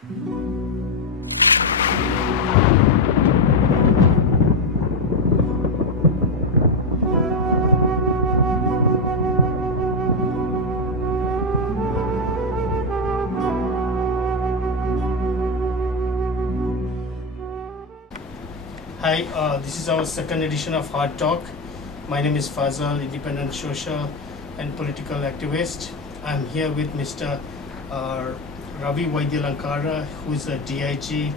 Hi, this is our second edition of Hard Talk. My name is Fazl, independent social and political activist. I'm here with Mr. Ravi Waidyalankara, who is a DIG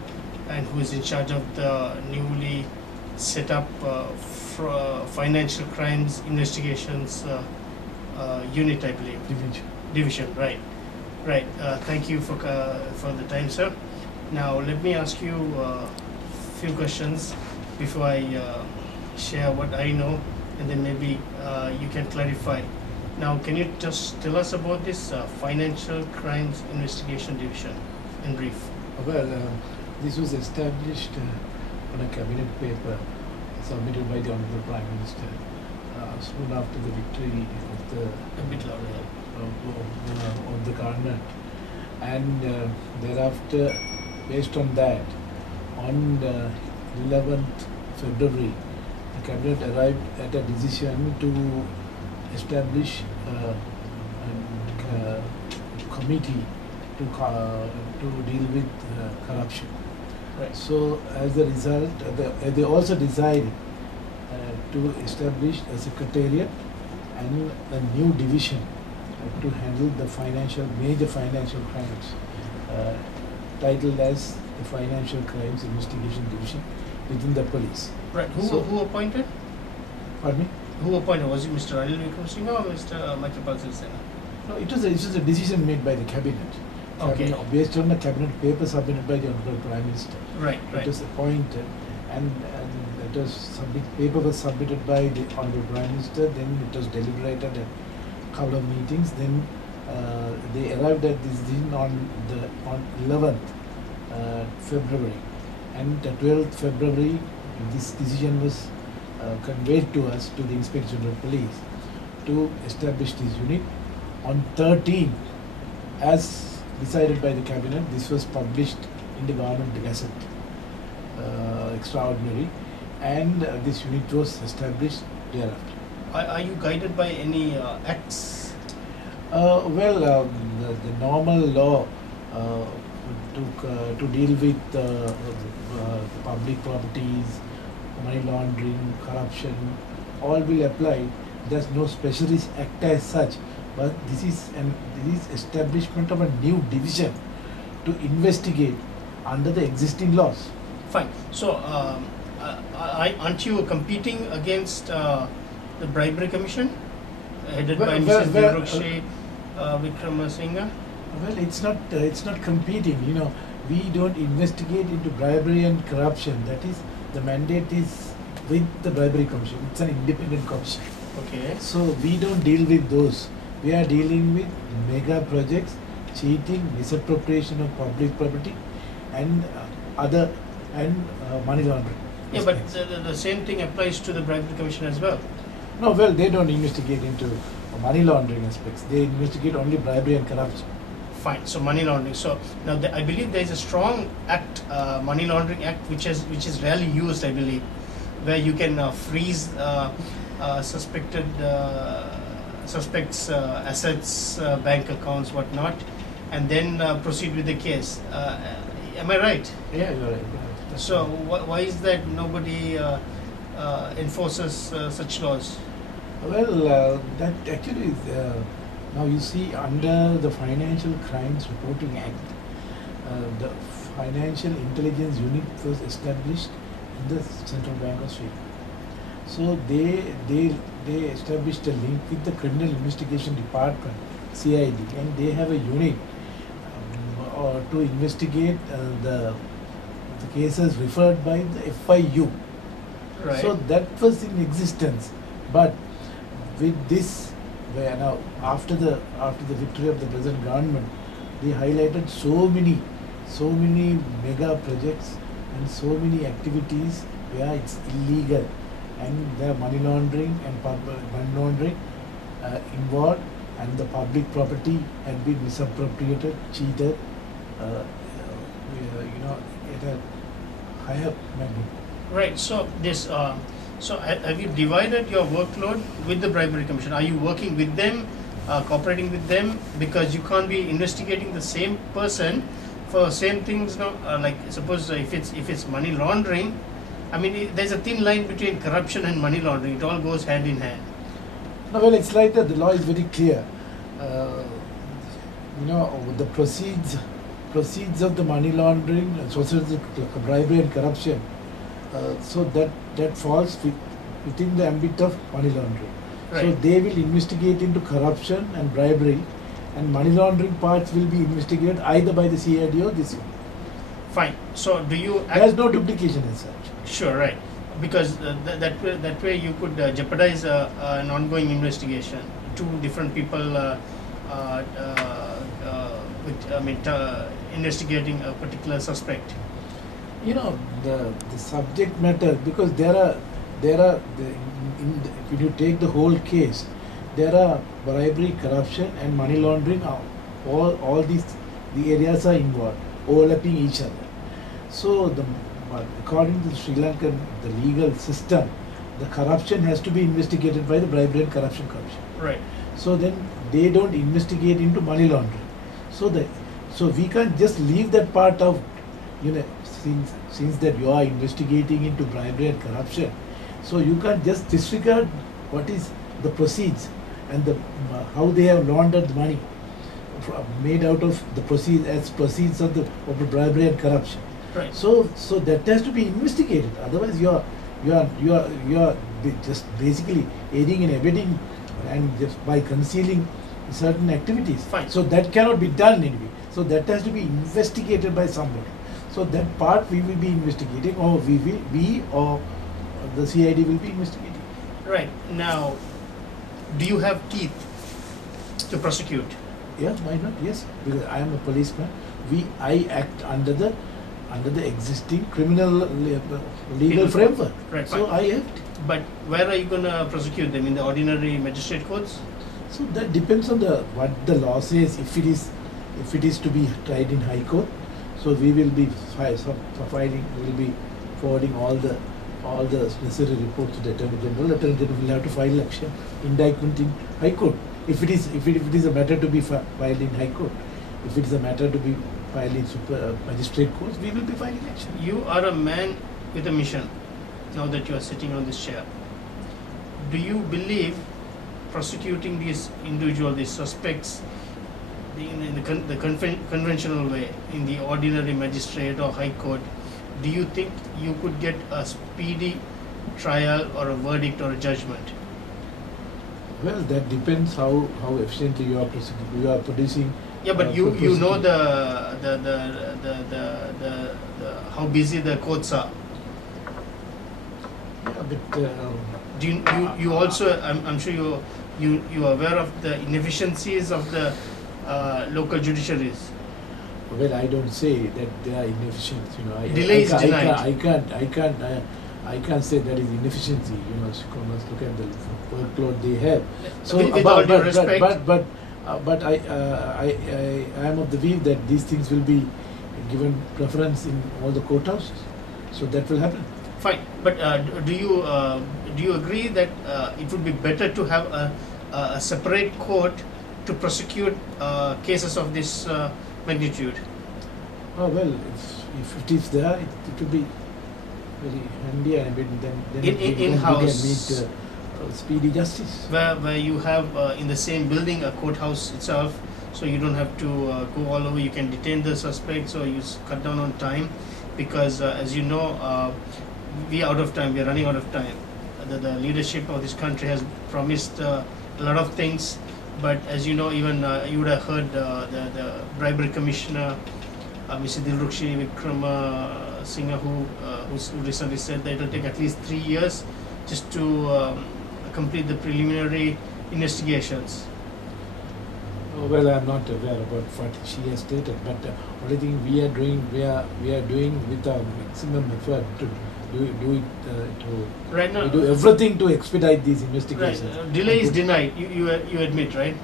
and who is in charge of the newly set up financial crimes investigations unit, I believe. Division, right. Right. Thank you for the time, sir. Now, let me ask you a few questions before I share what I know, and then maybe you can clarify. Now, can you just tell us about this Financial Crimes Investigation Division in brief? Well, this was established on a cabinet paper submitted by the Honorable Prime Minister soon after the victory of the of the government, and thereafter, based on that, on 11th February, the cabinet arrived at a decision to establish a committee to deal with corruption. Right. So, as a result, they also decided to establish a secretariat and a new division to handle the major financial crimes, titled as the Financial Crimes Investigation Division within the police. Right. Who appointed? Pardon me? Who appointed? Was it Mr. Ranil Wickremesinghe or Mr. Maithripala Sirisena? No, it was a decision made by the cabinet. Okay. Based on the cabinet paper submitted by the Honorable Prime Minister. Right. It was appointed, and paper was submitted by the Honorable Prime Minister. Then it was deliberated at a couple of meetings. Then they arrived at this decision on 11th February, and 12th February this decision was conveyed to us, to the Inspector General of Police, to establish this unit. On 13th, as decided by the cabinet, this was published in the Government Gazette, extraordinary, and this unit was established thereafter. Are you guided by any acts? The normal law to deal with public properties, money laundering, corruption, all will apply. There's no specialist act as such, but this is establishment of a new division to investigate under the existing laws. Fine. So, aren't you competing against the Bribery Commission, headed by Mrs. Dilrukshi Wickremesinghe? Well, it's not competing. You know, we don't investigate into bribery and corruption. That is, the mandate is with the Bribery Commission. It's an independent commission. Okay. So we don't deal with those. We are dealing with mega projects, cheating, misappropriation of public property, and money laundering. Yeah, but the same thing applies to the Bribery Commission as well. No, well, they don't investigate into money laundering aspects. They investigate only bribery and corruption. Fine. So money laundering. So now I believe there is a strong act, Money Laundering Act, which is rarely used, I believe, where you can freeze suspects' assets, bank accounts, whatnot, and then proceed with the case. Am I right? Yeah, you're right. So why is that nobody enforces such laws? Well, that actually is, now you see, under the Financial Crimes Reporting Act, the Financial Intelligence Unit was established in the Central Bank of Sri Lanka. So they established a link with the Criminal Investigation Department, CID, and they have a unit to investigate the cases referred by the FIU. Right. So that was in existence, but with this, where now after the victory of the present government, they highlighted so many mega projects and so many activities where it's illegal, and there are money laundering involved, and the public property had been misappropriated, cheated, the higher magnitude. Right. So this. Have you divided your workload with the bribery commission? Are you working with them, cooperating with them? Because you can't be investigating the same person for same things. No, like suppose if it's money laundering, I mean there's a thin line between corruption and money laundering. It all goes hand in hand. No, well, it's like that. The law is very clear. The proceeds of the money laundering, social bribery and corruption. So that falls within the ambit of money laundering. Right. So they will investigate into corruption and bribery, and money laundering parts will be investigated either by the CID or this. Fine. So do you? There is no duplication as such. Sure. Right. Because that way you could jeopardize an ongoing investigation. Two different people investigating a particular suspect. The subject matter, because if you take the whole case, there are bribery, corruption and money laundering, all the areas are involved, overlapping each other. So according to Sri Lankan, the legal system, the corruption has to be investigated by the Bribery and Corruption Commission. Right. So then they don't investigate into money laundering. So we can't just leave that part out. Since that you are investigating into bribery and corruption, so you can't just disregard what is the proceeds and how they have laundered the money made out of the proceeds of the bribery and corruption. Right. So that has to be investigated. Otherwise, you are just basically aiding and abetting, and just by concealing certain activities. Fine. So that cannot be done anyway. So that has to be investigated by somebody. So that part we will be investigating, or we or the CID will be investigating. Right. Now, do you have teeth to prosecute? Yeah, why not? Yes, because I am a policeman. I act under the existing criminal legal framework. Right. So fine. I act. But where are you going to prosecute them? In the ordinary magistrate courts? So that depends on what the law says. If it is to be tried in High Court, so we will be filing. We will be forwarding all the necessary reports to the Attorney General. The Attorney General will have to file action, indictment in High Court. If it is a matter to be filed in High Court, if it is a matter to be filed in magistrate courts, we will be filing action. You are a man with a mission. Now that you are sitting on this chair, do you believe prosecuting these suspects, in the conventional way, in the ordinary magistrate or High Court, do you think you could get a speedy trial or a verdict or a judgment? Well, that depends how efficiently you are producing. Yeah, but you know the how busy the courts are. Yeah, but Do you also? I'm sure you are aware of the inefficiencies of the local judiciaries. well, I don't say that they are inefficient. Delay is denied. I can't say that is inefficiency. You must look at the workload they have. So, with all due respect, but I am of the view that these things will be given preference in all the courthouses. So that will happen. fine. But do you agree that it would be better to have a separate court to prosecute cases of this magnitude? Oh well, if it is there, it will be very handy, and then In-house. we can meet speedy justice. Where you have in the same building a courthouse itself, so you don't have to go all over. You can detain the suspects, or you cut down on time, because as you know, we are out of time. We are running out of time. The leadership of this country has promised a lot of things, but as you know, even you would have heard the bribery commissioner, Mr. Dilrukshi Vikrama Singh, who recently said that it will take at least 3 years just to complete the preliminary investigations. Oh, well, I am not aware about what she has stated, but only thing we are doing with our maximum effort to do it Right now, we do everything to expedite these right, investigations. delay is denied. You admit, right?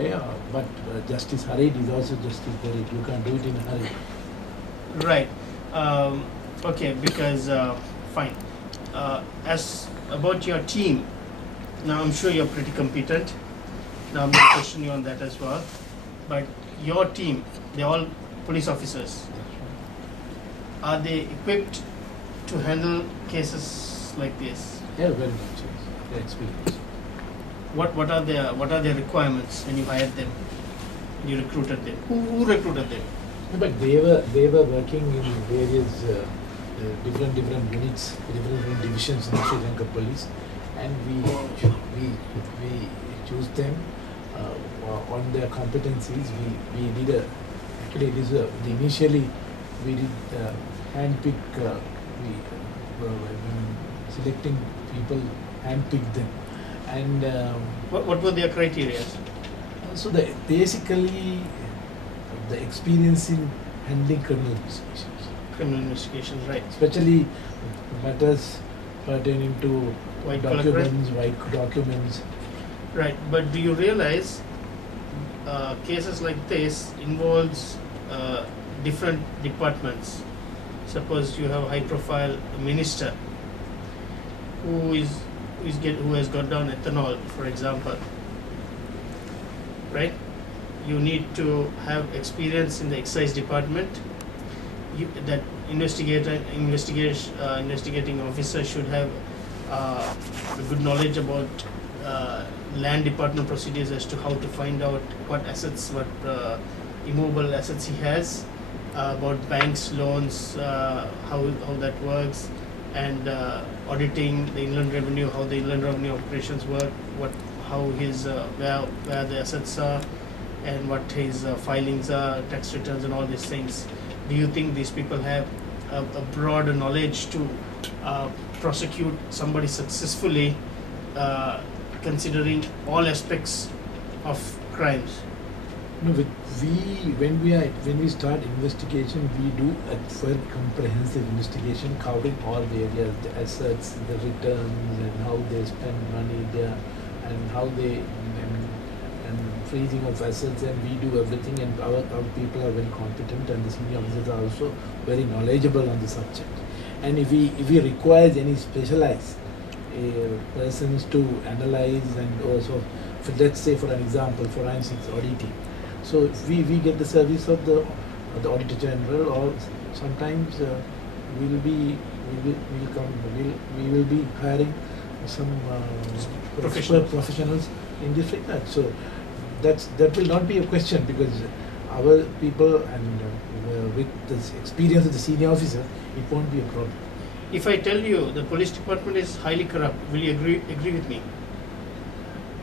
Yeah, but justice hurried is also justice buried. You can't do it in a hurry. Right. Okay, because fine. As about your team, now I'm sure you're pretty competent. Now I'm going to question you on that as well. But your team, they're all police officers. Are they equipped to handle cases like this? Yeah, very much. Yes. Their experience. What are their requirements when you hired them? When you recruited them? Who recruited them? No, but they were working in various different units, different divisions in the Sri Lanka police, and we choose them on their competencies. We did a actually it is initially we did handpick when selecting people, handpick them, and What were their criteria? so basically the experience in handling criminal investigations, Criminal investigations, right? especially matters pertaining to White collar crime? documents, white documents. Right, but do you realize cases like this involves different departments? Suppose you have a high-profile minister who has got down ethanol, for example, right? You need to have experience in the excise department. That investigating officer should have a good knowledge about land department procedures as to how to find out what assets, what immovable assets he has, about banks, loans, how that works, and auditing the inland revenue, how the inland revenue operations work, how his where the assets are, and what his filings are, tax returns, and all these things. Do you think these people have a broader knowledge to prosecute somebody successfully, considering all aspects of crimes? No, when we start investigation, we do a very comprehensive investigation covering all the areas, the assets, the returns, and how they spend money there, and how they and freezing of assets, and we do everything, and our people are very competent, and the senior officers are also very knowledgeable on the subject. And if we require any specialized persons to analyze, and also, let's say for an example, forensics auditing. So if we get the service of the Auditor General, or sometimes we will be hiring some professionals in this regard. So that will not be a question, because our people and with the experience of the senior officer, it won't be a problem. If I tell you the police department is highly corrupt, will you agree with me?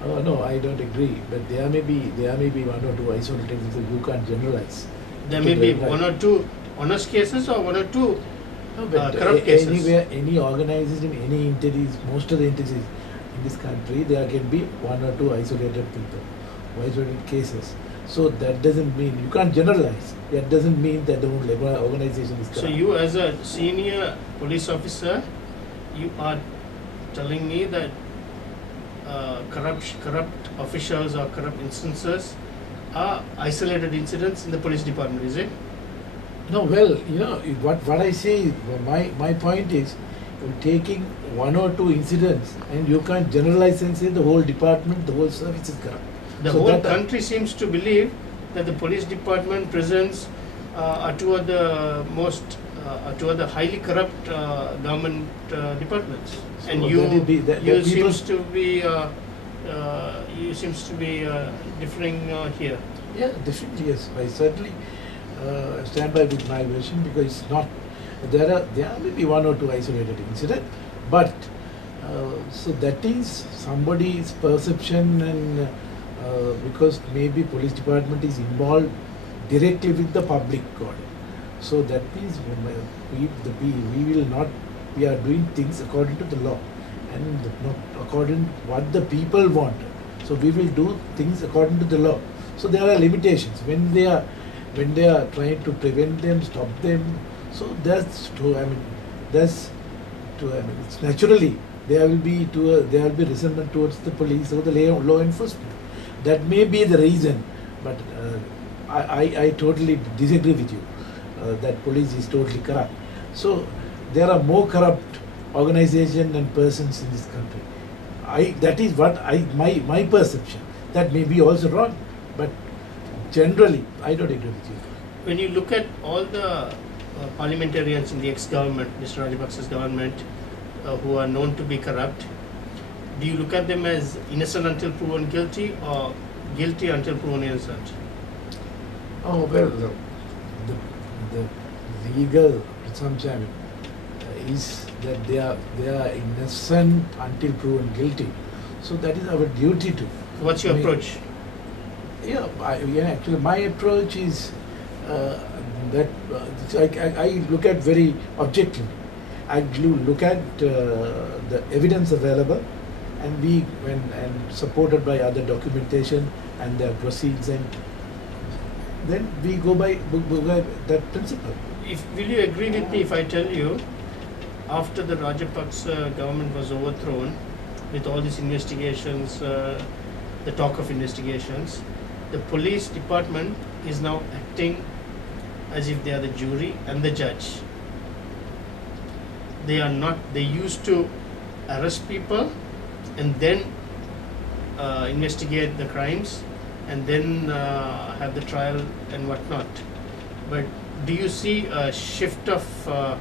No, I don't agree. But there may be one or two isolated cases. You can't generalize. There may be one or two honest cases, or one or two corrupt cases. Anywhere, any organization, any entities, most of the entities in this country, there can be one or two isolated people, isolated cases. So that doesn't mean, you can't generalize. That doesn't mean that the whole organization is corrupt. So you, as a senior police officer, you are telling me that corrupt officials or corrupt instances are isolated incidents in the police department, is it? No, well, what I say, my point is, you're taking one or two incidents, and you can't generalize and say the whole department, the whole service is corrupt. The whole country seems to believe that the police department, prisons are two of the highly corrupt government departments, so and you seems to be differing here. Yeah, definitely, yes. I certainly stand by with my version, because it's not. There may be one or two isolated incidents, but so that is somebody's perception, and because maybe police department is involved directly with the public order. So that means we are doing things according to the law, and not according to what the people want. So we will do things according to the law. So there are limitations when they are trying to prevent them, stop them. So it's naturally there will be resentment towards the police or the law enforcement. That may be the reason, but I totally disagree with you. that police is totally corrupt. So there are more corrupt organizations and persons in this country. That is what my perception. That may be also wrong, but generally I don't agree with you. When you look at all the parliamentarians in the ex-government, Mr. Rajapaksa's government, who are known to be corrupt, do you look at them as innocent until proven guilty or guilty until proven innocent? Oh well, the legal presumption is that they are innocent until proven guilty. So that is our duty to. What's your approach? Yeah, actually my approach is that I look at very objectively. I look at the evidence available, and and supported by other documentation and their proceeds, and then we go by that principle. Will you agree with me if I tell you, after the Rajapaksa government was overthrown, with all these investigations, the talk of investigations, the police department is now acting as if they are the jury and the judge. They are not. They used to arrest people and then investigate the crimes and then have the trial and whatnot. But do you see a shift of the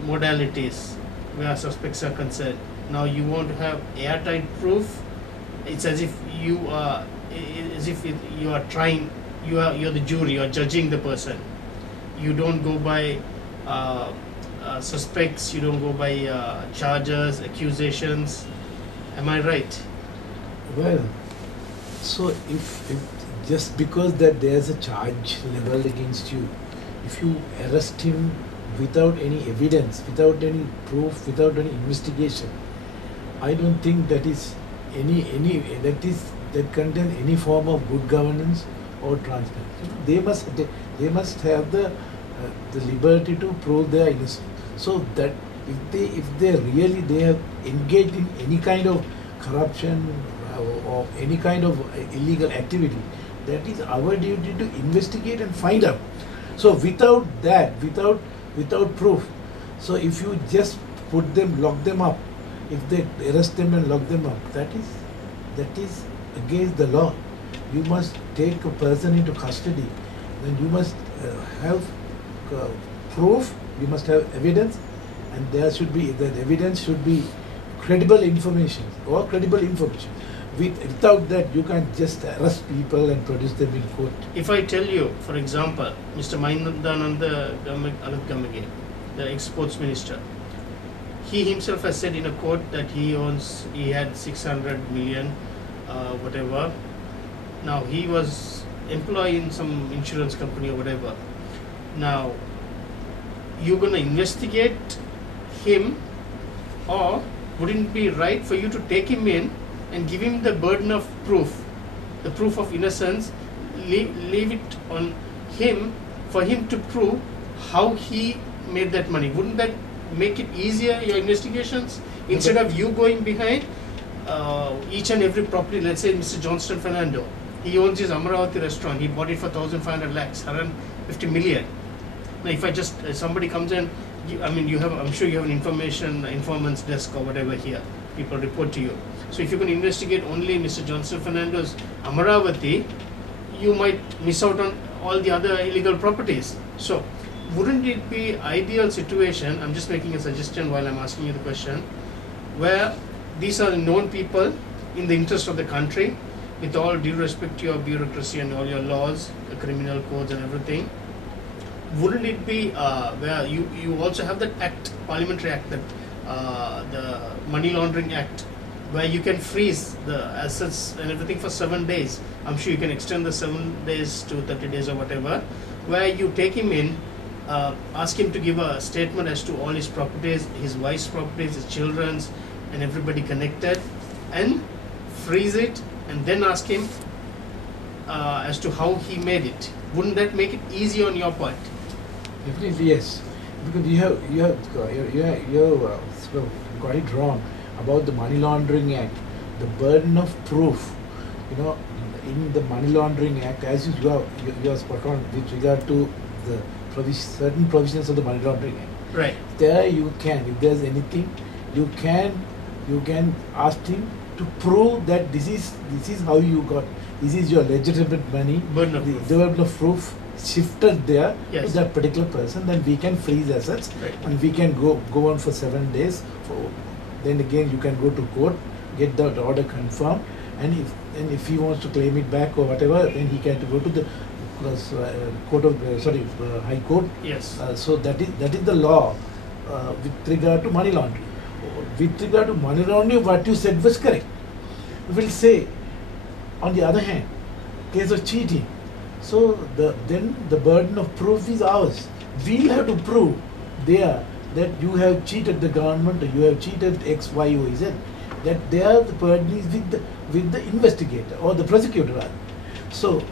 modalities where suspects are concerned? Now you want to have airtight proof. It's as if you are trying. You're the jury. You're judging the person. You don't go by suspects. You don't go by charges, accusations. Am I right? Well, so if just because that there's a charge leveled against you, if you arrest him without any evidence, without any proof, without any investigation, I don't think that is that contains any form of good governance or transparency. They must have the liberty to prove their innocence. So that if they have engaged in any kind of corruption or any kind of illegal activity, that is our duty to investigate and find out. So without that, without proof, so if you just lock them up, if they arrest them and lock them up, that is against the law. You must take a person into custody, then you must have proof, you must have evidence, and the evidence should be credible information. Without that, you can't just arrest people and produce them in court. If I tell you, for example, Mr. Mahindananda Gamage, the ex-sports minister, he himself has said in a court that he had 600 million, whatever. Now he was employed in some insurance company or whatever. Now you're going to investigate him, or wouldn't it be right for you to take him in and give him the burden of proof, the proof of innocence, leave it on him for him to prove how he made that money? Wouldn't that make it easier, your investigations, instead of you going behind each and every property? Let's say Mr. Johnston Fernando, he owns his Amaravati restaurant, he bought it for 1,500 lakhs, 150 million. Now if somebody comes in, I'm sure you have an informant's desk or whatever here, people report to you. So if you can investigate only Mr. Johnston Fernando's Amaravati, you might miss out on all the other illegal properties. So wouldn't it be ideal situation, I'm just making a suggestion while I'm asking you the question, where these are known people in the interest of the country, with all due respect to your bureaucracy and all your laws, the criminal codes and everything, wouldn't it be where you also have that act, parliamentary act, that the Money Laundering Act, where you can freeze the assets and everything for 7 days. I'm sure you can extend the 7 days to 30 days or whatever, where you take him in, ask him to give a statement as to all his properties, his wife's properties, his children's, and everybody connected, and freeze it, and then ask him as to how he made it. Wouldn't that make it easy on your part? Definitely yes, because you have got it wrong about the Money Laundering Act. The burden of proof, in the Money Laundering Act, as you are spot on with regard to the certain provisions of the Money Laundering Act. Right. There you can, if there's anything, you can ask him to prove that this is how you got, this is your legitimate money. Burden of The proof. burden of proof shifted there Yes. to that particular person. Then we can freeze assets, Right. and we can go on for 7 days. Then again you can go to court, get the order confirmed, and if he wants to claim it back or whatever, then he can go to the court of High Court. Yes. So that is the law with regard to money laundering. With regard to money laundering, what you said was correct. We will say, on the other hand, case of cheating. So then the burden of proof is ours. We'll have to prove there that you have cheated the government, or you have cheated X, Y, or Z. That there the burden is with the investigator or the prosecutor rather. So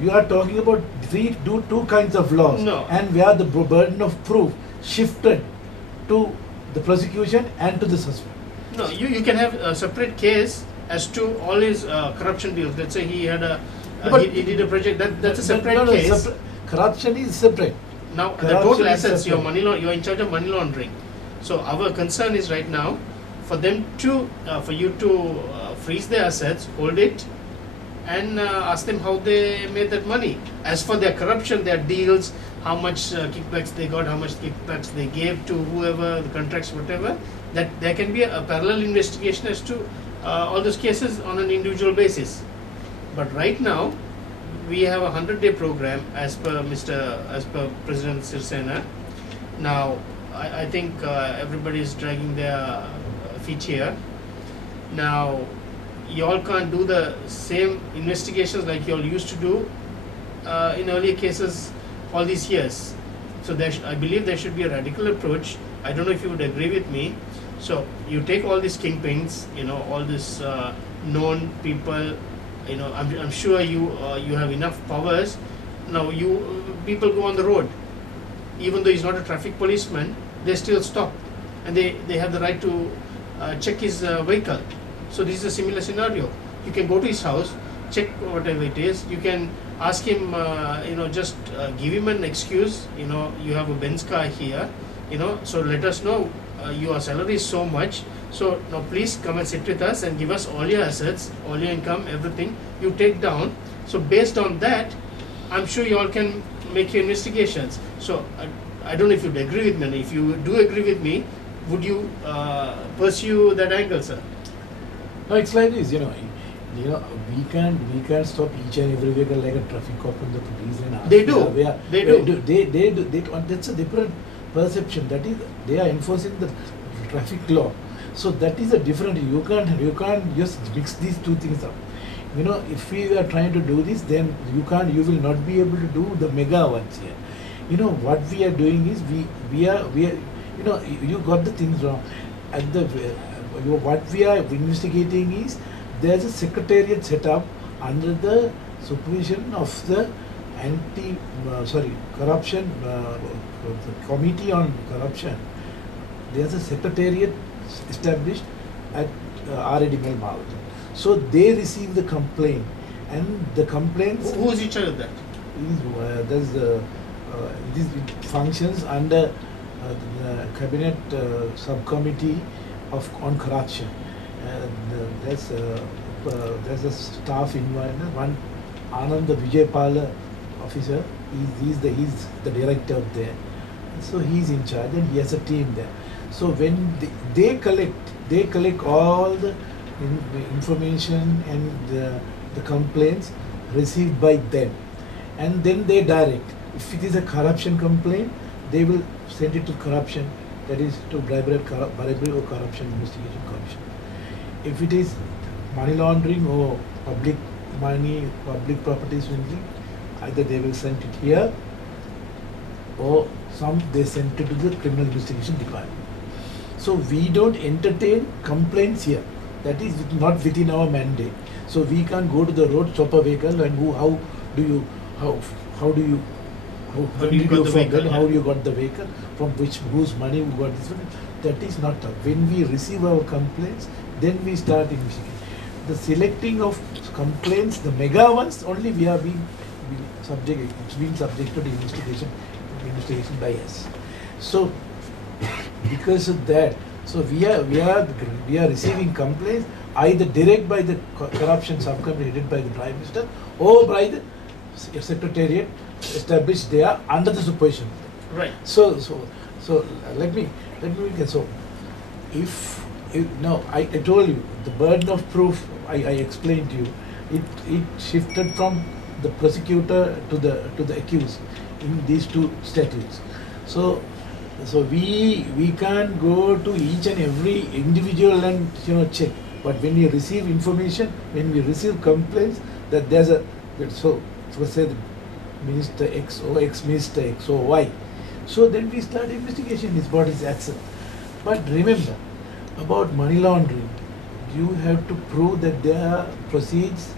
you are talking about two kinds of laws, No. and where the burden of proof shifted to the prosecution and to the suspect. No, you can have a separate case as to all his corruption deals. Let's say he had But- he did a project that's a separate No, case. Corruption is separate. Now the Corruption total is assets, separate. you're in charge of money laundering. So our concern is right now for them to for you to freeze their assets, hold it, and ask them how they made that money. As for their corruption, their deals, how much kickbacks they got, how much kickbacks they gave to whoever, the contracts, whatever, that there can be a parallel investigation as to all those cases on an individual basis. But right now, we have a 100-day program as per President Sirsena. Now, I think everybody is dragging their feet here. Now, you all can't do the same investigations like you all used to do in earlier cases all these years. So I believe there should be a radical approach. I don't know if you would agree with me. So you take all these kingpins, all these known people. I'm sure you have enough powers. Now people go on the road, even though he's not a traffic policeman, they still stop, and they have the right to check his vehicle. So this is a similar scenario. You can go to his house, check whatever it is. You can ask him, just give him an excuse. You have a Benz car here. So let us know your salary is so much. So now please come and sit with us and give us all your assets, all your income, everything you take down. So based on that, I'm sure you all can make your investigations. So I don't know if you'd agree with me. And if you do agree with me, would you pursue that angle, sir? No, it's like this, we can't stop each and every vehicle like a traffic cop and the police and ask. They do. They do. That's a different perception. That is, they are enforcing the traffic law. So that is a different. You can't just mix these two things up. If we are trying to do this, then you will not be able to do the mega ones here. What we are doing is we are you got the things wrong. What we are investigating is there's a secretariat set up under the supervision of the corruption committee on corruption. There's a secretariat established at R.A.D. Malmavat. So they receive the complaint, and the complaints. Who is in charge of that? It functions under the cabinet subcommittee on corruption. There's a staff environment. One Anand Vijaypala officer. He's the director of there. So he's in charge, and he has a team there. So when they collect all the information and the complaints received by them, and then they direct. If it is a corruption complaint, they will send it to corruption, that is to bribery or corruption investigation commission. If it is money laundering or public money, public property swindling, either they will send it here, or they send it to the criminal investigation department. So we don't entertain complaints here. That is not within our mandate. So we can't go to the road, stop a vehicle, and how do you got the vehicle, from whose money you got this one. That is not done. When we receive our complaints, then we start investigating. The selecting of complaints, the mega ones, only we are being subjected to investigation investigation by us. So because of that, so we are receiving complaints either direct by the corruption subcommittee headed by the Prime Minister or by the Secretariat established there under the supervision. Right. So let me get so if no, I told you the burden of proof. I explained to you. It shifted from the prosecutor to the accused in these two statutes. So we can't go to each and every individual and check. But when we receive information, when we receive complaints that there's a so say the Minister X or ex-Minister X or Y, so then we start investigation. Is what is accept. But remember about money laundering, you have to prove that their proceeds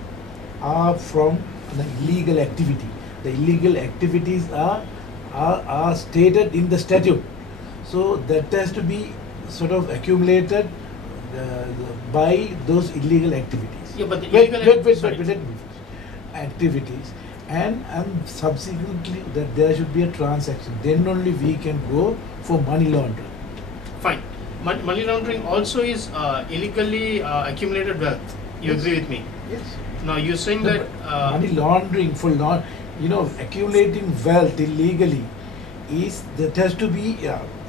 are from the illegal activity. The illegal activities are stated in the statute. So that has to be sort of accumulated by those illegal activities. Yeah, but the wait, illegal let me sorry. finish. Activities, and subsequently that there should be a transaction. Then only we can go for money laundering. Fine. Money laundering also is illegally accumulated wealth. You Yes. agree with me? Yes. Now you're saying No, that but money laundering for accumulating wealth illegally that has to be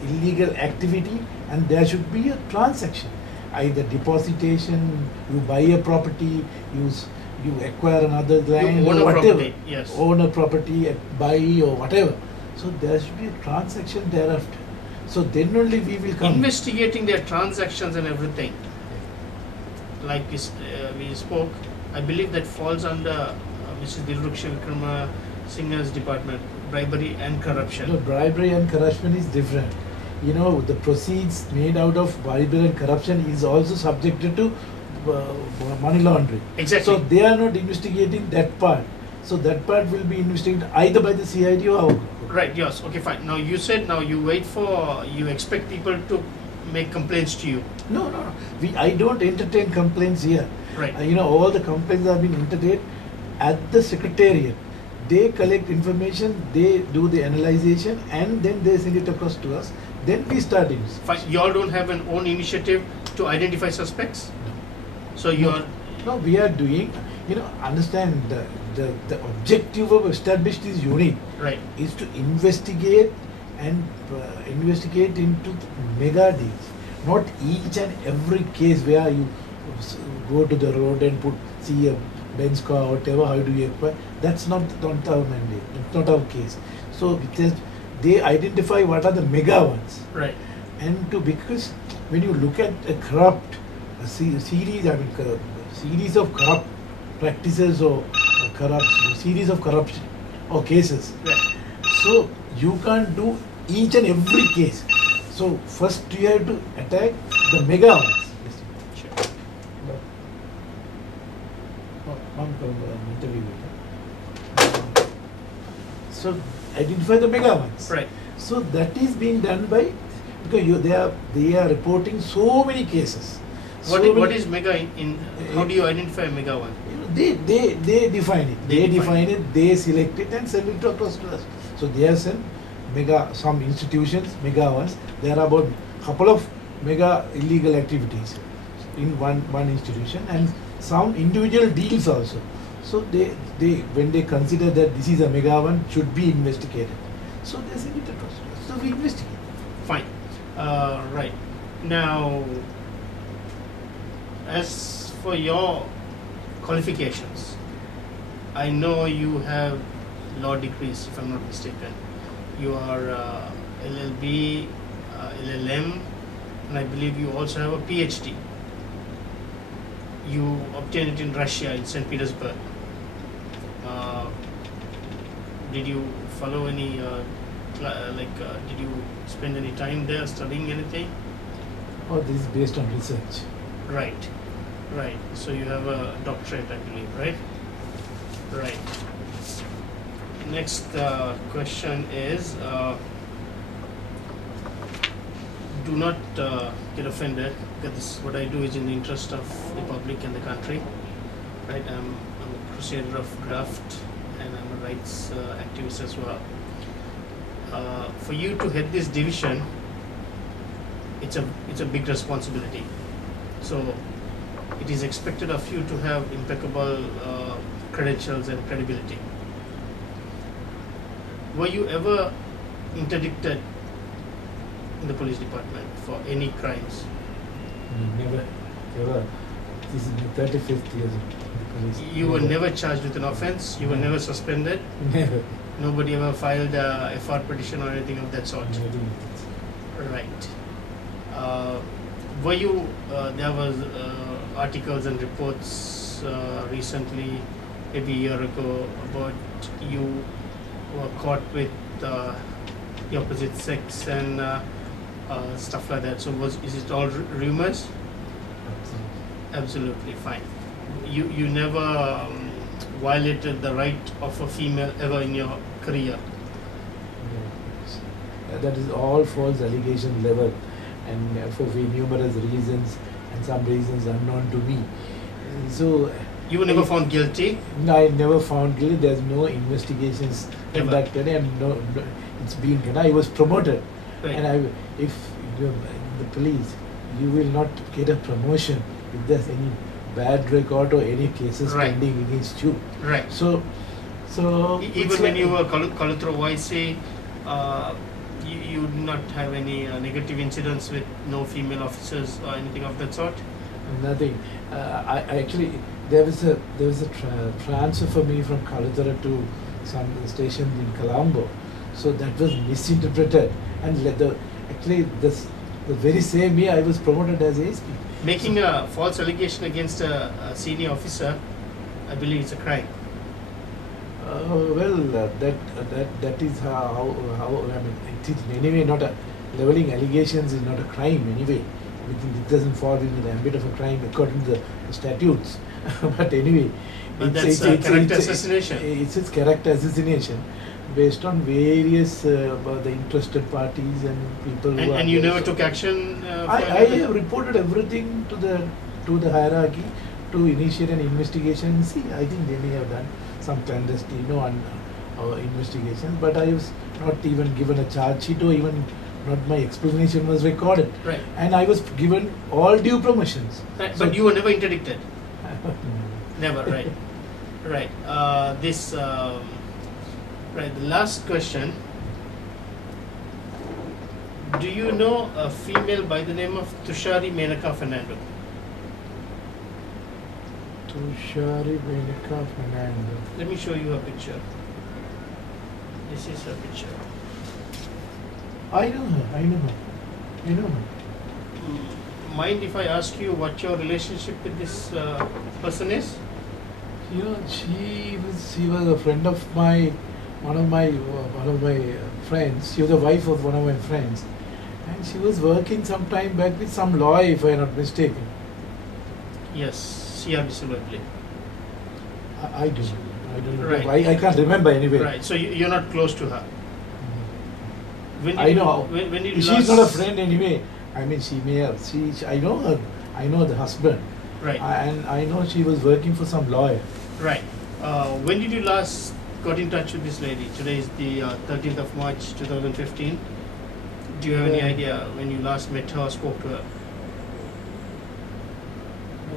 illegal activity, and there should be a transaction, either depositation, you buy a property, you acquire another land own or a whatever, property, yes. own a property, buy or whatever. So there should be a transaction thereafter. So then only we will come. Investigating their transactions and everything, like we spoke, I believe that falls under Mrs. Dilruksha Vikrama Singha's department, bribery and corruption. No, bribery and corruption is different. The proceeds made out of bribery and corruption is also subjected to money laundering. Exactly. So they are not investigating that part. So that part will be investigated either by the CID or our. Right, yes, okay, fine. Now you said you expect people to make complaints to you. No. I don't entertain complaints here. Right. All the complaints have been entertained at the Secretariat. They collect information, they do the analyzation, and then they send it across to us. Then we start Fine. You all don't have an own initiative to identify suspects? So you are... No, we are doing, understand the objective of established this unit Right. is to investigate and investigate into mega deals. Not each and every case where you go to the road and see a Benz car or whatever, how do you acquire? That's not our mandate. That's not our case. So they identify what are the mega ones. Right. And because when you look at a corrupt series of corrupt practices or series of corruption or cases, Right. so you can't do each and every case. So first you have to attack the mega ones. Sure. So identify the mega ones. Right. So that is being done by because they are reporting so many cases. What is mega in how do you identify a mega one? They define it. They They define define it. They select it and send it across to us. So they have sent some institutions, mega ones. There are about couple of mega illegal activities in one institution and some individual deals also. So they when they consider that this is a mega one should be investigated. So they send it across to us. So we investigate. Fine. Right. Now, as for your qualifications, I know you have law degrees, if I'm not mistaken. You are LLB, LLM, and I believe you also have a PhD. You obtained it in Russia, in St. Petersburg. Did you follow any, did you spend any time there studying anything? Oh, this is based on research. Right, right. So you have a doctorate, I believe, right? Right. Next question is, do not get offended, because what I do is in the interest of the public and the country. Right? I'm a crusader of graft, and I'm a rights activist as well. for you to head this division, it's a big responsibility. So it is expected of you to have impeccable credentials and credibility. Were you ever interdicted in the police department for any crimes? Never, ever. This is my 35th year in the police. You were never charged with an offence? You were never suspended? Never. Nobody ever filed a FR petition or anything of that sort? Nothing. Right. Were you, there was articles and reports recently, maybe a year ago, about you were caught with the opposite sex and stuff like that. So is it all rumors? Absolutely. Absolutely fine. You never violated the right of a female ever in your career? No. That is all false allegation level, and for numerous reasons, and some reasons unknown to me. So you were never found guilty? No, I never found guilty. There's no investigations Never. conducted, and no, it's been. I was promoted, Right. and if you're in the police, you will not get a promotion if there's any bad record or any cases Right. pending against you. Right. So it's Even when like- you were Kalutro YC, you did not have any negative incidents with no female officers or anything of that sort? Nothing. I actually there was a transfer for me from Kalutara to some station in Colombo, so that was misinterpreted, and actually the very same year I was promoted as ASP. Making a false allegation against a senior officer, I believe it's a crime. That is how I mean, it is anyway not a leveling allegations is not a crime anyway. It doesn't fall into the ambit of a crime according to the statutes. But anyway, But that's character assassination. It's character assassination based on various the interested parties and people. Who are And you never there. took action? For I anything? have reported everything to the hierarchy to initiate an investigation. See, I think they may have done some clandestine investigations, but I was not even given a charge sheet, or even not my explanation was recorded. Right. And I was given all due promotions. Right. So- But you were never interdicted? Never, right. Right. Right, the last question. Do you know a female by the name of Tushari Menaka Fernando? Tushari Menaka Fernando. Let me show you a picture. This is her picture. I know her. Mind if I ask you what your relationship with this person is? You know, she was a friend of one of my friends. She was the wife of one of my friends, and she was working some time back with some lawyer, if I am not mistaken. Yes, CR disability. I don't know. Right. I can't remember anyway. Right, so you're not close to her. When did I know. When did you She's last... not a friend anyway. I mean, she may have. I know her. I know the husband. Right. And I know she was working for some lawyer. Right. When did you last got in touch with this lady? Today is the 13th of March 2015. Do you have any idea when you last met her or spoke to her?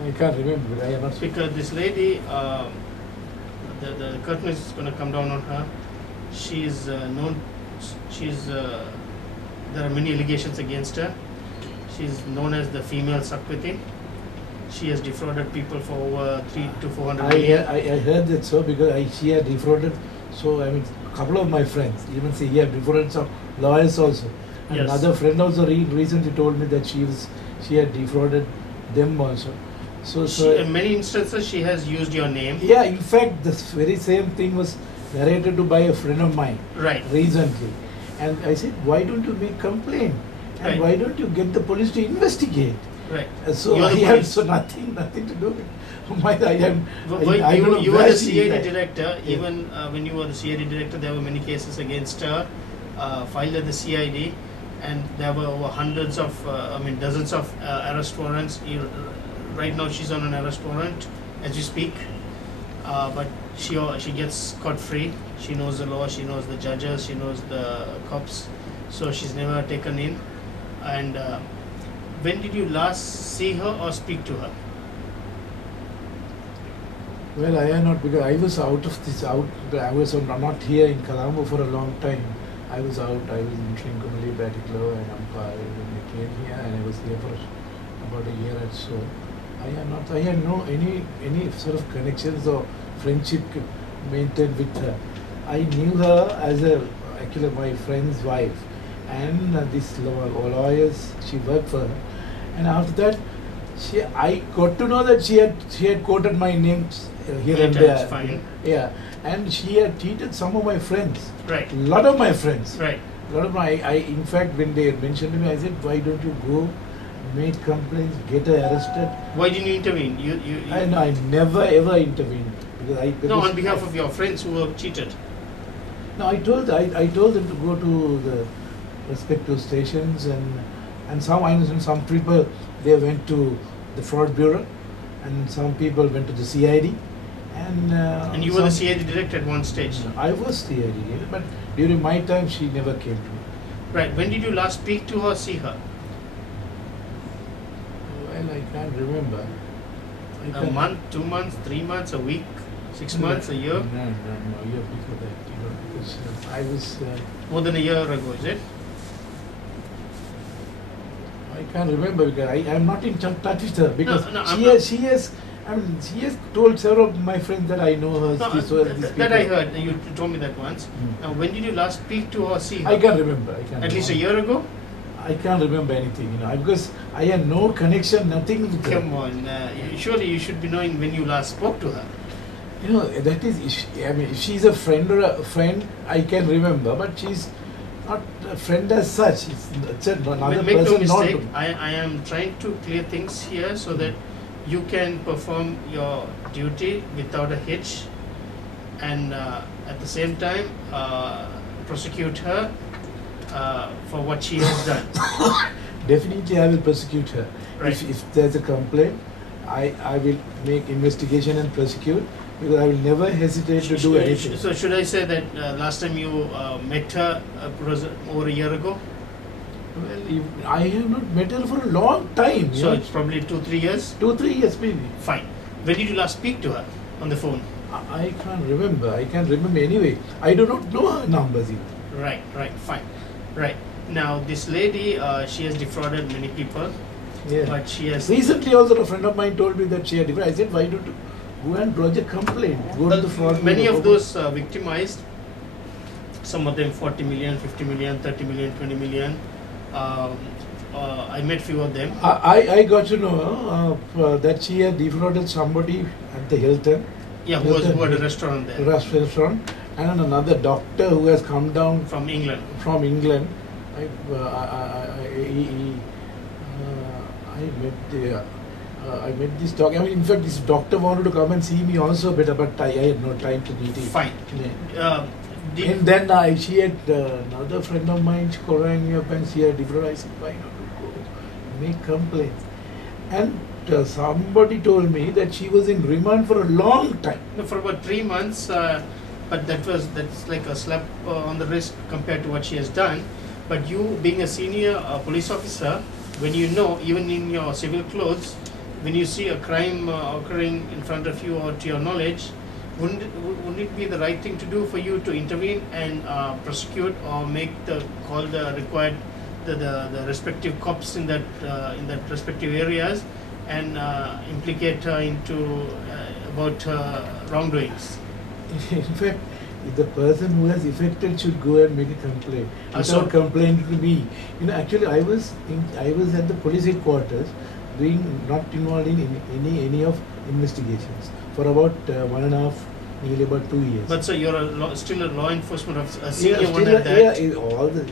I can't remember, but I am not. Because this lady, the curtain is going to come down on her. She is known. There are many allegations against her. She is known as the female Sakwiti. She has defrauded people for over 300 to 400 million. I heard that so because she had defrauded. So I mean, a couple of my friends even say he had defrauded some lawyers also. And Yes. another friend also recently told me that she had defrauded them also. In many instances, she has used your name. Yeah, in fact, the very same thing was narrated to by a friend of mine Right. recently. And I said, why don't you make complaint? And Right. why don't you get the police to investigate? Right. So You're I the have police. so nothing to do with I am. I don't know You were where the she CID is. director. Yeah. Even when you were the CID director, there were many cases against her filed at the CID, and there were over hundreds of, dozens of arrest warrants. Right now, she's on an arrest warrant as we speak. But she gets scot free. She knows the law. She knows the judges. She knows the cops. So she's never taken in. And when did you last see her or speak to her? Well, I am not, because I was out of this out. I was not here in Colombo for a long time. I was out. I was in Trincomalee, Batticaloa, and Umpire when I came here, and I was here for about a year or so. I am not. I had no any sort of connections or friendship maintained with her. I knew her as actually my friend's wife, and this lawyers she worked for her, and after that, I got to know that she had quoted my names here and there. Fine. Yeah, and she had treated some of my friends. Right. A lot of my friends. Right. A lot of my, in fact, when they mentioned to me, I said, why don't you go, make complaints, get her arrested? Why didn't you intervene? You I never ever intervened because no, on behalf of your friends who were cheated. No, I told them to go to the respective stations, and some, I understand some people, they went to the fraud bureau, and some people went to the CID, and you were the CID director at one stage. I was CID director, but during my time she never came to me. Right. When did you last speak to her, see her? Well, I can't remember. A month, 2 months, 3 months, a week, 6 months, a year? No, a year before that. Because I was. More than a year ago, is it? I can't remember because I am not in touch with her because she has told several of my friends that I know her. That I heard. You told me that once. Now, when did you last speak to her or see her? I can't remember. At least a year ago? I can't remember anything, because I had no connection, nothing with her. Come on, surely you should be knowing when you last spoke to her. That is, if she's a friend or a friend, I can remember, but she's not a friend as such. It's another Make person. no mistake, I am trying to clear things here so that you can perform your duty without a hitch, and at the same time prosecute her for what she has done. Definitely I will prosecute her. Right. If there's a complaint, I will make investigation and prosecute, because I will never hesitate to do anything. So should I say that last time you met her was over a year ago? Well, I have not met her for a long time. So it's probably 2-3 years? 2-3 years maybe. Fine. When did you last speak to her on the phone? I can't remember. I can't remember anyway. I do not know her numbers either. Right, fine. Right. Now this lady, she has defrauded many people. Yeah. But she has... Recently also a friend of mine told me that she had defrauded. I said, why don't you go and lodge a complaint? Go to the fraud. Many of those victimized, some of them 40 million, 50 million, 30 million, 20 million. I met few of them. I got to know that she had defrauded somebody at the Hilton. Yeah, who had a restaurant there. Restaurant, and another doctor who has come down from England. I met this doctor. In fact, this doctor wanted to come and see me also better, but I had no time to meet him. Fine. And then she had another friend of mine, she rang me up and she had defrauded. I said, why don't you go make complaints? And somebody told me that she was in remand for a long time. No, for about 3 months, but that's like a slap on the wrist compared to what she has done. But you, being a senior police officer, when you know, even in your civil clothes, when you see a crime occurring in front of you or to your knowledge, wouldn't it be the right thing to do for you to intervene and prosecute or call the required the respective cops in that respective areas and implicate her into about wrongdoings? In fact, the person who has affected should go and make a complaint without complaining to me. Actually, I was at the police headquarters, not involved in any of investigations for about 1.5, nearly about 2 years. But sir, you're still a law enforcement officer, a senior one at at that. Yeah, all the.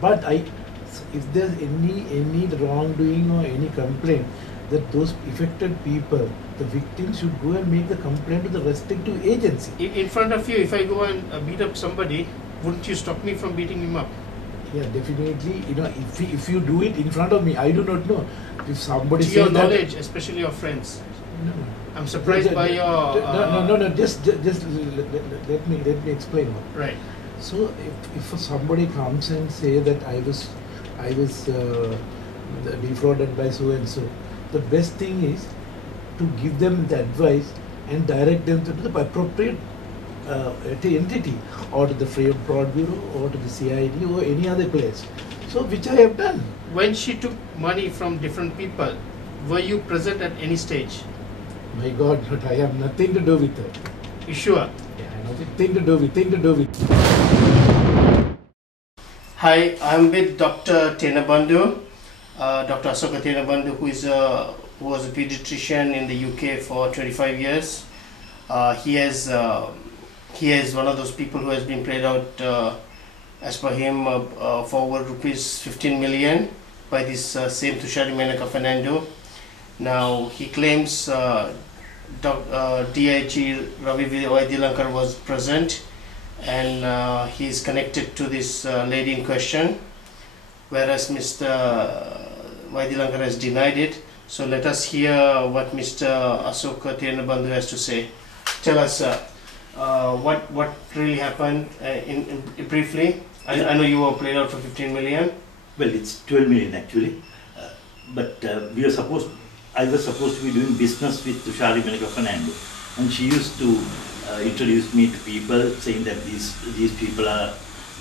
But if there's any wrongdoing or any complaint, that those affected people, the victims, should go and make the complaint to the respective agency. In front of you, if I go and beat up somebody, wouldn't you stop me from beating him up? Yeah, definitely. You know, if you do it in front of me, I do not know. If somebody To says your that, knowledge, especially your friends. no, no. I'm surprised by your. No. Just let me explain. Right. So if somebody comes and say that I was defrauded by so and so, the best thing is to give them the advice and direct them to the appropriate entity, or to the Fraud Bureau, or to the CID, or any other place. So which I have done. When she took money from different people, were you present at any stage? My God, but I have nothing to do with it. You sure? Yeah, nothing to do with. Hi, I'm with Dr. Tenabandhu, Dr. Asoka Tenabandhu, who was a pediatrician in the UK for 25 years. He is one of those people who has been paid out, as per him, for over rupees 15 million by this same Tushari Menaka Fernando. Now he claims DIG Ravi Waidyalankara was present, and he is connected to this lady in question, whereas Mr. Waidyalankara has denied it. So let us hear what Mr. Asoka Tenabandhu has to say. Tell us what really happened in briefly. I know you were played out for 15 million. Well, it's 12 million actually, but I was supposed to be doing business with Tushari Menaka Fernando, and she used to introduce me to people, saying that these people are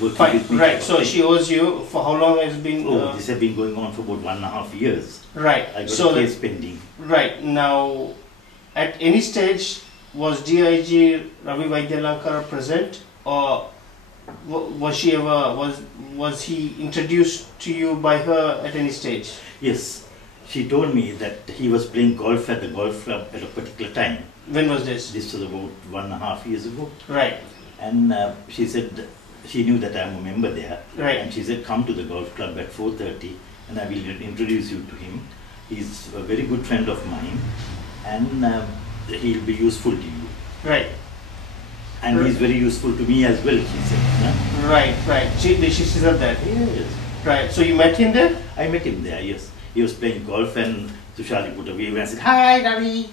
working Fine, with me. right. So she owes you for how long has it been? This has been going on for about 1.5 years. Right. I got So a case pending. right now, at any stage, was DIG Ravi Waidyalankara present, or was she ever was he introduced to you by her at any stage? Yes, she told me that he was playing golf at the golf club at a particular time. When was this? This was about 1.5 years ago. Right. And she said she knew that I'm a member there. Right. And she said, come to the golf club at 4:30 and I will introduce you to him. He's a very good friend of mine, and he'll be useful to you. Right. And he's very useful to me as well, she said. Yeah? Right. She said that. Yes. Right. So you met him there? I met him there, yes. He was playing golf and Tushari put a wave and said, "Hi, Ravi."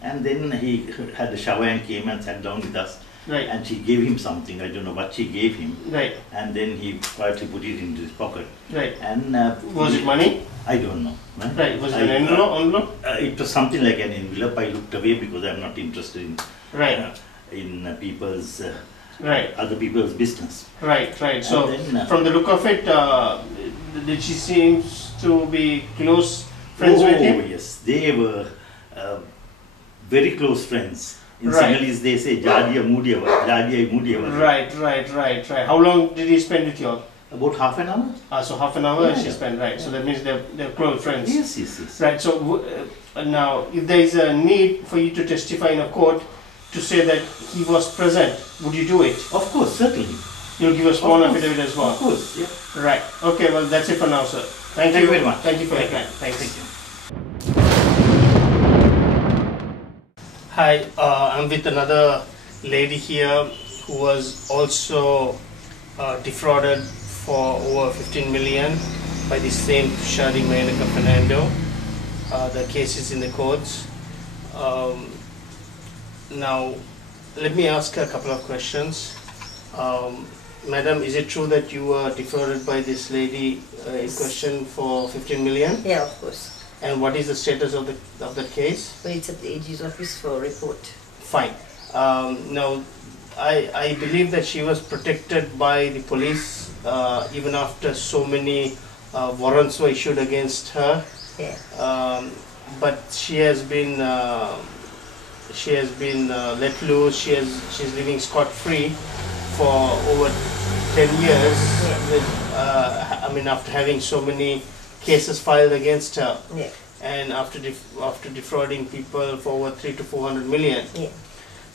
And then he had a shower and came and sat down with us. Right. And she gave him something, I don't know what she gave him. Right. And then he quietly put it into his pocket. Right. And was it money? I don't know. Huh? Right. Was it an envelope? It was something like an envelope. I looked away because I'm not interested in Right. people's Right. other people's business. Right. So then, from the look of it, did she seems to be close friends with him? Oh yes, they were very close friends. In Right. Sinhalese they say Jadiya Mudiya. Right. How long did he spend with you all? About half an hour. So half an hour Yeah, she yeah. spent, right? So that means they're close friends. Yes. Right. So now, if there is a need for you to testify in a court to say that he was present, would you do it? Of course, certainly. You'll give a sworn Of course. affidavit as well. Of course, yeah. Right. Okay. Well, that's it for now, sir. Thank Thank you very much. Thank you for your Thank time. you. Thanks. Thank you. Hi, I'm with another lady here who was also defrauded for over 15 million by the same Tushari Menaka Fernando. The case is in the courts. Now, let me ask a couple of questions. Madam, is it true that you were defrauded by this lady in question for 15 million? Yeah, of course. And what is the status of the case? But it's at the AG's office for a report. Fine. Now, I believe that she was protected by the police even after so many warrants were issued against her. Yeah. But she has been let loose. She's living scot-free for over 10 years. Yeah. With, after having so many cases filed against her. Yeah. And after defrauding people for over 300 to 400 million. Yeah.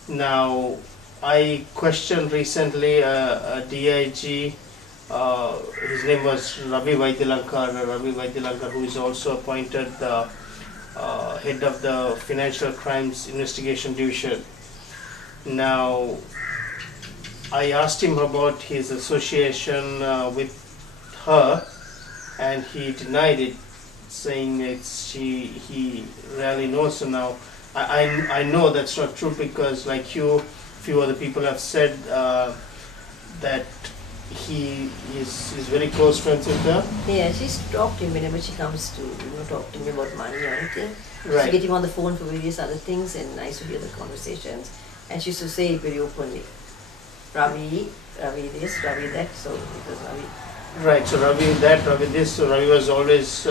Now, I questioned recently a DIG, his name was Ravi Waidyalankara, who is also appointed the head of the Financial Crimes Investigation Division. Now, I asked him about his association with her, and he denied it, saying he rarely knows her now. I know that's not true, because like you, few other people have said that he is very close friends with her. Yeah, she's talked to him whenever she comes to talk to me about money or anything. Right. She get him on the phone for various other things, and I used to hear the conversations. And she used to say it very openly. Ravi this, Ravi that. So it was Ravi. Right. So Ravi that, Ravi this. So Ravi was always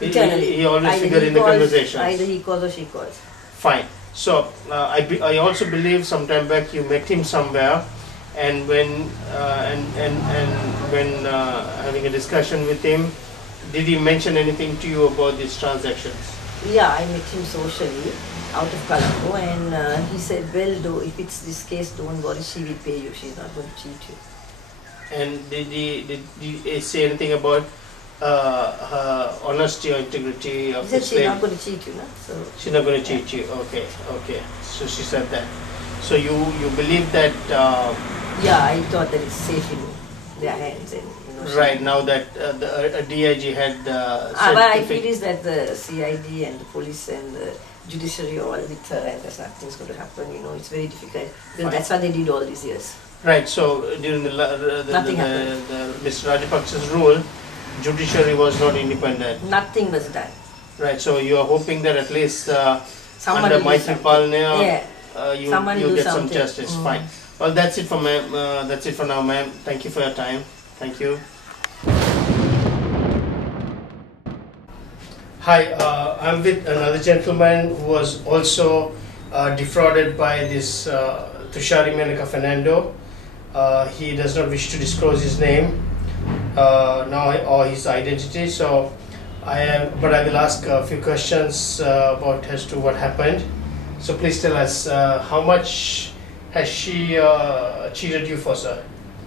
Eternally. he always Either figured he in the calls, conversations. Either he calls or she calls. Fine. So I also believe sometime back you met him somewhere, and when when having a discussion with him, did he mention anything to you about these transactions? Yeah, I met him socially out of Colombo, and he said, well, though, if it's this case, don't worry, she will pay you. She's not going to cheat you. And did he say anything about her honesty or integrity of He said this she's lady? not going to cheat you, no? So She's not going to cheat you. Okay, okay. So she said that. So you believe that? yeah, I thought that it's safe in their hands, and Right now that the DIG had said but I to feel fix- is that the CID and the police and the judiciary are all with her, and there's nothing's going to happen. It's very difficult. Because that's what they did all these years. Right. So during the Nothing happened. Mr. Rajapaksa's rule, judiciary was not independent. Nothing was done. Right. So you are hoping that at least Someone under will do Maitri something. Palnia, Yeah. Someone you do get some something. justice. Mm. Fine. Well, that's it for ma'am. That's it for now, ma'am. Thank you for your time. Thank you. Hi, I'm with another gentleman who was also defrauded by this Tushari Menaka Fernando. He does not wish to disclose his name now or his identity. So, but I will ask a few questions about as to what happened. So please tell us how much has she cheated you for, sir?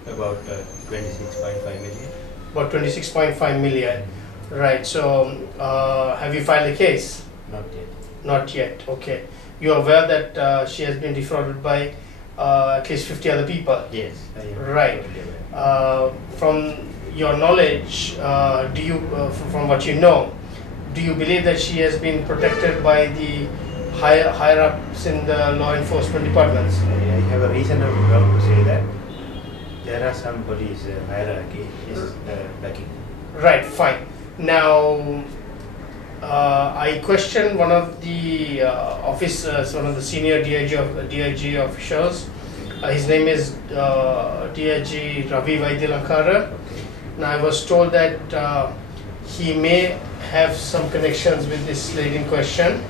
About 26.5 million. About 26.5 million. Right. So, have you filed a case? Not yet. Not yet. Okay. You are aware that she has been defrauded by at least 50 other people? Yes, I am. Right. totally aware. From your knowledge, do you, from what you know, do you believe that she has been protected by the higher ups in the law enforcement departments? I have a reasonable ground to say that there are some police hierarchy is backing. Right. Fine. Now, I questioned one of the officers, one of the senior DIG officials. His name is DIG Ravi Waidyalankara. Okay. Now, I was told that he may have some connections with this lady in question.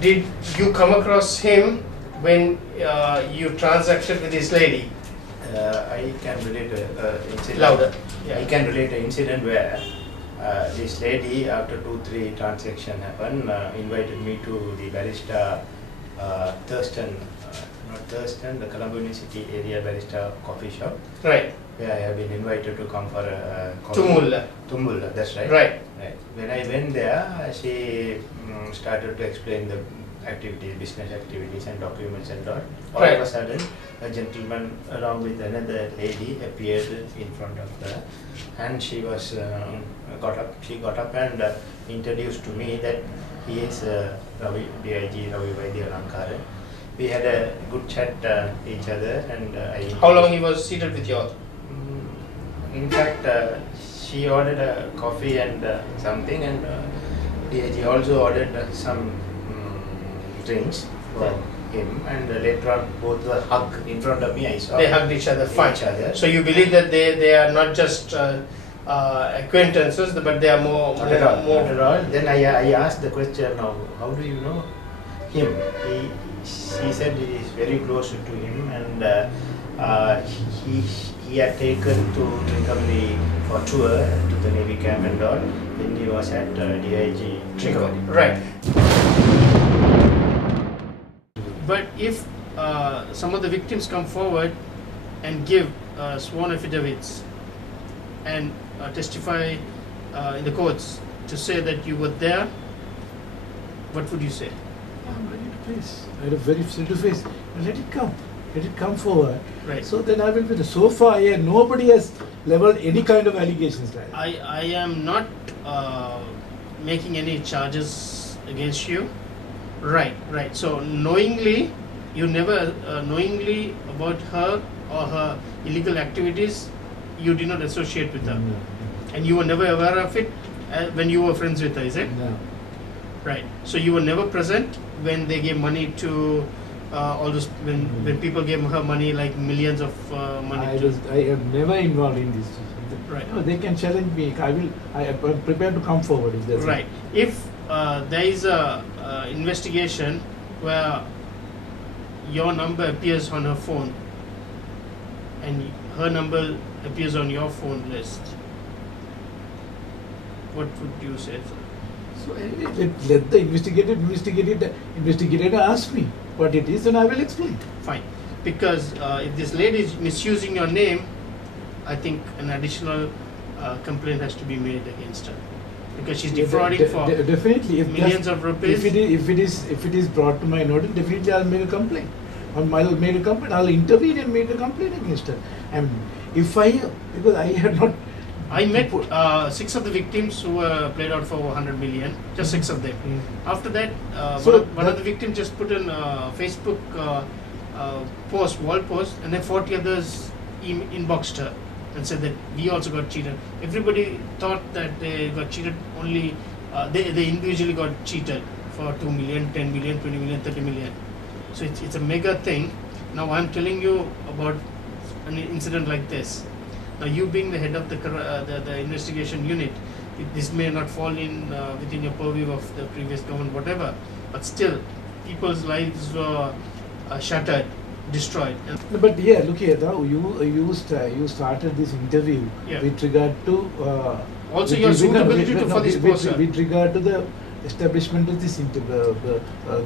Did you come across him when you transacted with this lady? I can relate an incident. Louder. I can relate an incident where this lady, after 2-3 transactions happened, invited me to the barista Thurston, not Thurston, the Colombo University area barista coffee shop, Right. where I have been invited to come for a coffee. Tumulla. Tumulla, that's right. Right. Right. When I went there, she started to explain the activities, business activities and documents and all. All Right. of a sudden, a gentleman along with another lady appeared in front of her, and she was got up. She got up and introduced to me that he is DIG Ravi Waidyalankara. We had a good chat each other, and How long he was seated with you all? In fact, she ordered a coffee and something, and DIG also ordered some drinks for him. And later on, both were hugged in front of me. I saw They hugged each other. Fine. each other. So you believe that they are not just acquaintances, but they are more. Not at all. Then I asked the question of how do you know him? He said he is very close to him, and he had taken to Tricomni for tour to the Navy camp and all when he was at DIG Tricomni. Right. But if some of the victims come forward and give sworn affidavits and testify in the courts to say that you were there, what would you say? I'm ready to face. I had a very ready to face. Let it come. let it come forward. Right. So then I will be. So far, yeah, nobody has leveled any kind of allegations like that. I am not making any charges against you. Right. So knowingly, you never knowingly about her or her illegal activities, you did not associate with her, No. and you were never aware of it when you were friends with her, is it? No. Right. So you were never present when they gave money to all those when people gave her money, like millions of money. I am never involved in this. Right. No, they can challenge me. I am prepared to come forward if there's Right. If there is a investigation where your number appears on her phone and her number appears on your phone list, what would you say? So let the investigator ask me what it is, and I will explain. Fine. Because if this lady is misusing your name, I think an additional complaint has to be made against her, because she's defrauding for Definitely, if millions of rupees. If it is brought to my notice, definitely I'll make a complaint. I'll intervene and make a complaint against her. And because I had not. I met 6 of the victims who were played out for 100 million, just 6 of them. After that, one of the victims just put in Facebook wall post, and then 40 others inboxed her and said that we also got cheated. Everybody thought that they got cheated only, they individually got cheated for 2 million, 10 million, 20 million, 30 million. So it's a mega thing. Now I'm telling you about an incident like this. Now you being the head of the investigation unit, this may not fall in within your purview of the previous government, whatever, but still people's lives were shattered, destroyed. But yeah, look here. Now you started this interview with regard to also your suitability for this post, with regard to the establishment of this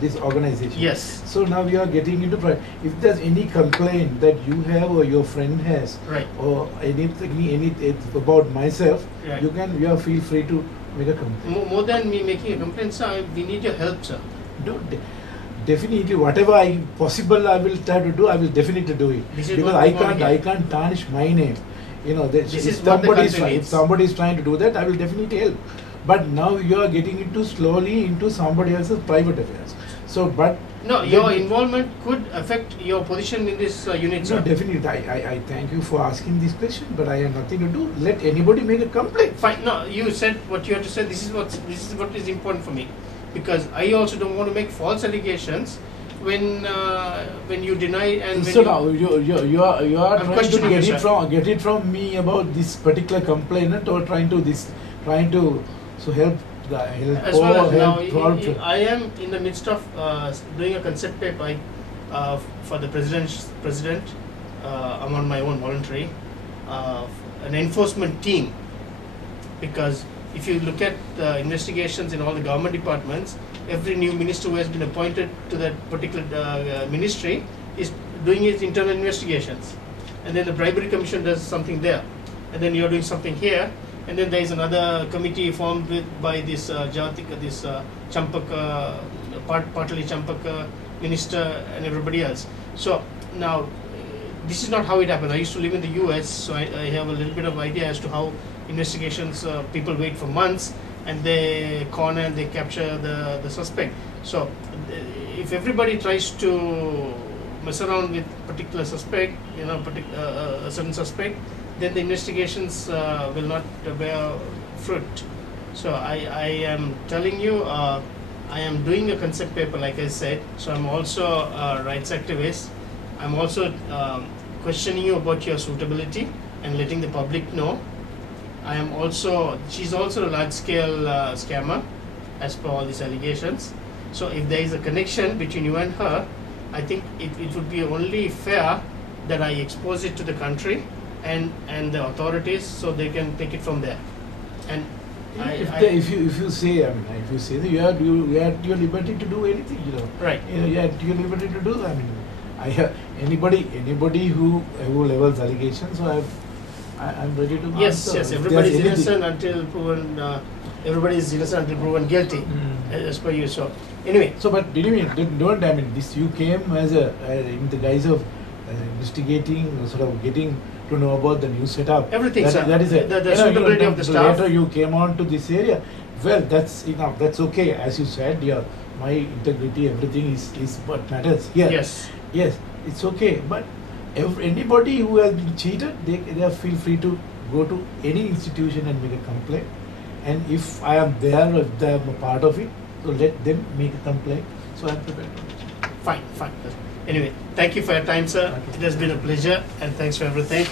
this organization. Yes. So now we are getting into if there's any complaint that you have or your friend has, right, or anything about myself, right, you are feel free to make a complaint. More than me making a complaint, sir, we need your help, sir. Definitely, whatever possible I will try to do. I will definitely do it, because I can't tarnish my name. You know, if somebody is trying to do that, I will definitely help. But now you are getting slowly into somebody else's private affairs. So, but no, your involvement could affect your position in this unit, sir. No, definitely. I thank you for asking this question, but I have nothing to do. Let anybody make a complaint. Fine. No, you said what you have to say. This is what is important for me, because I also don't want to make false allegations when you deny and when so now you are trying to get it from me about this particular complainant, or trying to help as well as now I am in the midst of doing a concept paper for the president. I'm on my own voluntary an enforcement team, because if you look at the investigations in all the government departments, every new minister who has been appointed to that particular ministry is doing his internal investigations, and then the bribery commission does something there, and then you're doing something here, and then there is another committee formed by this Champaka, partly Champaka minister and everybody else. So now this is not how it happened. I used to live in the US, so I have a little bit of idea as to how investigations, people wait for months and they corner and they capture the suspect. So if everybody tries to mess around with particular suspect, a certain suspect, then the investigations will not bear fruit. So I am telling you, I am doing a concept paper, like I said. So I'm also a rights activist. I'm also questioning you about your suitability and letting the public know. She's also a large-scale scammer, as per all these allegations. So if there is a connection between you and her, I think it would be only fair that I expose it to the country and the authorities, so they can take it from there. And if you say that you have your liberty to do anything, right? You have your liberty to do. I have anybody who levels allegations, so I'm ready to answer. Yes. Everybody is innocent until proven. Everybody is innocent until proven guilty, as per you. So anyway. So, but anyway, this you came as in the guise of investigating, sort of getting to know about the new setup. Everything, that, sir. That is it. The suitability of the staff. Later you came on to this area. Well, that's enough. That's okay. As you said, my integrity, everything is what matters here. Yes. Yes, it's okay. But anybody who has been cheated, they feel free to go to any institution and make a complaint. And if I am there, or if I am a part of it, so let them make a complaint. So I am prepared to it. Fine, fine. Anyway, thank you for your time, sir. Thank you. It has been a pleasure, and thanks for everything.